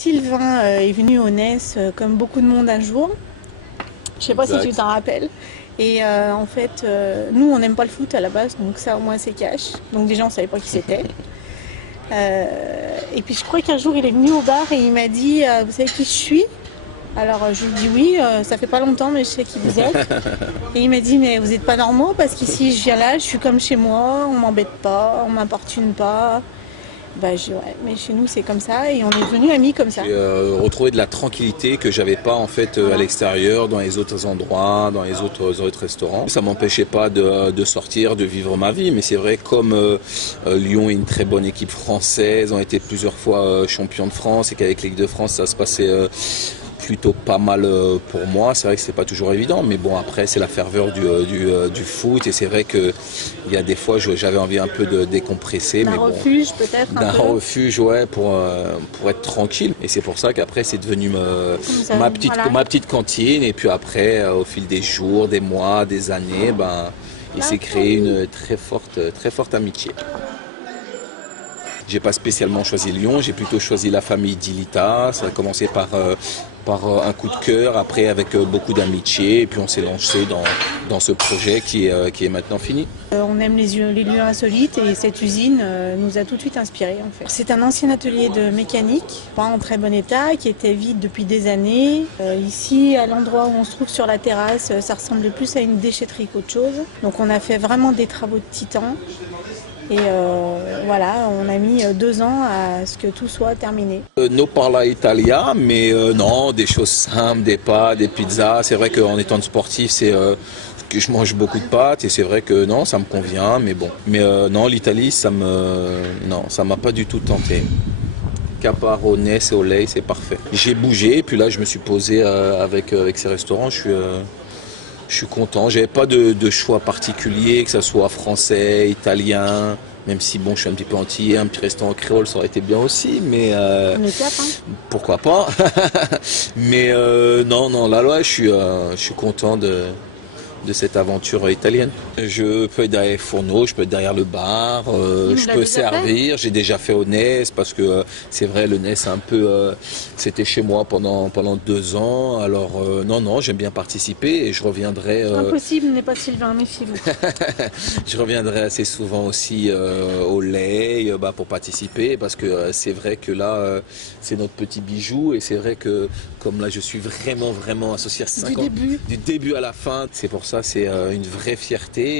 Sylvain est venu au NES comme beaucoup de monde un jour. Je sais pas si tu t'en rappelles. Et en fait, nous on n'aime pas le foot à la base, donc ça au moins c'est cash. Donc déjà on savait pas qui c'était. Et puis je crois qu'un jour il est venu au bar et il m'a dit vous savez qui je suis? Alors je lui ai dit oui, ça fait pas longtemps mais je sais qui vous êtes. Et il m'a dit mais vous n'êtes pas normaux parce qu'ici je viens là, je suis comme chez moi, on m'embête pas, on m'importune pas. Bah ouais, mais chez nous c'est comme ça et on est devenus amis comme ça. J'ai retrouvé de la tranquillité que j'avais pas en fait à l'extérieur, dans les autres endroits, dans les autres restaurants. Ça m'empêchait pas de sortir, de vivre ma vie, mais c'est vrai comme Lyon est une très bonne équipe française, ont été plusieurs fois champions de France et qu'avec l'équipe de France ça se passait plutôt pas mal pour moi. C'est vrai que c'est pas toujours évident, mais bon après c'est la ferveur du foot et c'est vrai que il y a des fois j'avais envie un peu de décompresser, d'un refuge bon, peut-être d'un refuge ouais pour être tranquille et c'est pour ça qu'apraprès c'est devenu ma petite cantine et puis après au fil des jours, des mois, des années, il s'est créé une très forte amitié. J'ai pas spécialement choisi Lyon, j'ai plutôt choisi la famille Dilita. Ça a commencé par un coup de cœur, après avec beaucoup d'amitié, et puis on s'est lancé dans ce projet qui est maintenant fini. On aime les lieux insolites et cette usine nous a tout de suite inspirés en fait. C'est un ancien atelier de mécanique, pas en très bon état, qui était vide depuis des années. Ici, à l'endroit où on se trouve sur la terrasse, ça ressemblait plus à une déchetterie qu'autre chose. Donc on a fait vraiment des travaux de titan. Et voilà, on a mis 2 ans à ce que tout soit terminé. No parla Italia, mais non, des choses simples, des pâtes, des pizzas. C'est vrai qu'en étant sportif, c'est que je mange beaucoup de pâtes et c'est vrai que non, ça me convient, mais bon. Mais non, l'Italie, ça m'a pas du tout tenté. Caparone, c'est au lait, c'est parfait. J'ai bougé, et puis là, je me suis posé avec ces restaurants. Je suis content, j'avais pas de choix particulier, que ce soit français, italien, même si bon, je suis un petit peu antillais, un petit restaurant créole, ça aurait été bien aussi, mais pourquoi pas. Mais non, là, je suis content de cette aventure italienne. Je peux être derrière les fourneaux, je peux être derrière le bar, je peux servir. J'ai déjà fait au NES parce que c'est vrai, le NES un peu, c'était chez moi pendant 2 ans. Alors non, j'aime bien participer et je reviendrai. Impossible n'est pas Sylvain, méfiez-vous. Je reviendrai assez souvent aussi au lait pour participer parce que c'est vrai que là c'est notre petit bijou et c'est vrai que comme là je suis vraiment associé à 50 du début à la fin, c'est pour ça c'est une vraie fierté.